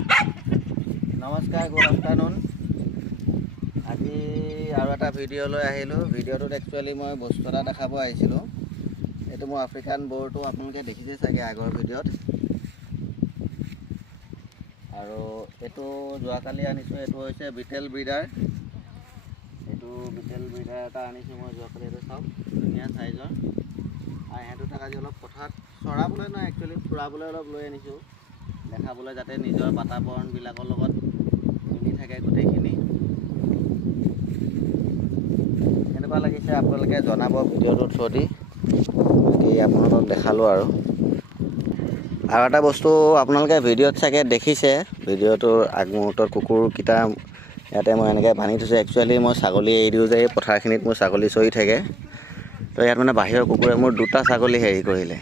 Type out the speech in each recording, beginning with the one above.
নমস্কাৰ, good afternoon. আজি আৰু এটা ভিডিঅ' লৈ আহিলোঁ। ভিডিঅ'টোত একচুৱেলি মই বস্তু এটা দেখাব আহিছিলোঁ। এইটো মোৰ আফ্ৰিকান বৰটো আপোনালোকে দেখিছে চাগে আগৰ ভিডিঅ'ত। আৰু এইটো যোৱাকালি আনিছোঁ। এইটো হৈছে বিটেল ব্ৰিডাৰ। এইটো বিটেল ব্ৰিডাৰ এটা আনিছোঁ মই যোৱাকালি। এইটো চাওক, ধুনীয়া চাইজৰ। আৰু ইহঁতোক আজি অলপ পথাৰত চৰাবলৈ নহয়, একচুৱেলি ফুৰাবলৈ অলপ লৈ আনিছোঁ, দেখাবলৈ, যাতে নিজৰ বাতাবৰণবিলাকৰ লগত মিলি থাকে গোটেইখিনি। কেনেকুৱা লাগিছে আপোনালোকে জনাব ভিডিঅ'টো থ্ৰু দি। বাকী আপোনালোকক দেখালোঁ আৰু এটা বস্তু আপোনালোকে ভিডিঅ'ত চাগে দেখিছে। ভিডিঅ'টোৰ আগমুহূৰ্তত কুকুৰকেইটা ইয়াতে মই এনেকৈ বান্ধি থৈছোঁ। একচুৱেলি মই ছাগলী এৰি দিওঁ যে এই পথাৰখিনিত মোৰ ছাগলী চৰি থাকে। তো ইয়াত মানে বাহিৰৰ কুকুৰে মোৰ দুটা ছাগলী হেৰি কৰিলে।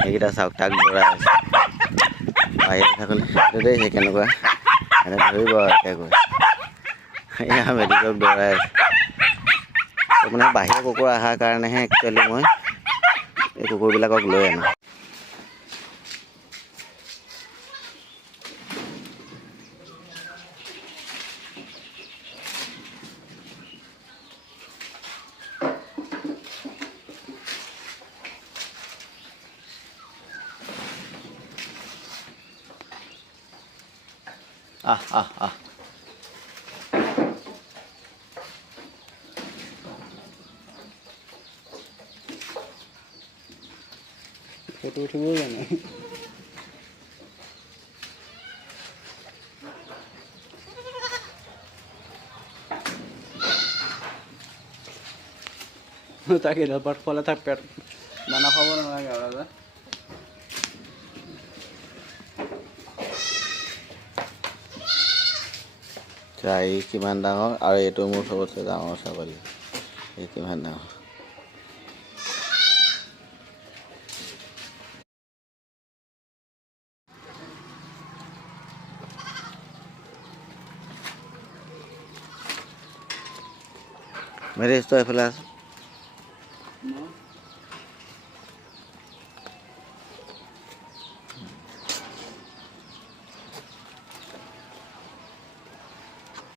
সেইকেইটা চাওক, তাক দৌৰাই আছে। বাহিৰৰ ছাগলী দেই, সেই কেনেকুৱা এনে ধৰিব আৰু এতিয়া গৈ এয়া মেডিকক দৌৰাই আছে। তো মানে বাহিৰৰ কুকুৰ অহাৰ কাৰণেহে একচুৱেলি মই এই কুকুৰবিলাকক লৈ আনো। ফটো উঠিবও জানে। তাকে এডাল খোৱালে তাক পেট দানা খাব নালাগে আৰু এই কিমান ডাঙৰ, আৰু এইটো মোৰ চবতছে ডাঙৰ ছাগলী। এই কিমান ডাঙৰ। মেৰেজ তো এইফালে আছে।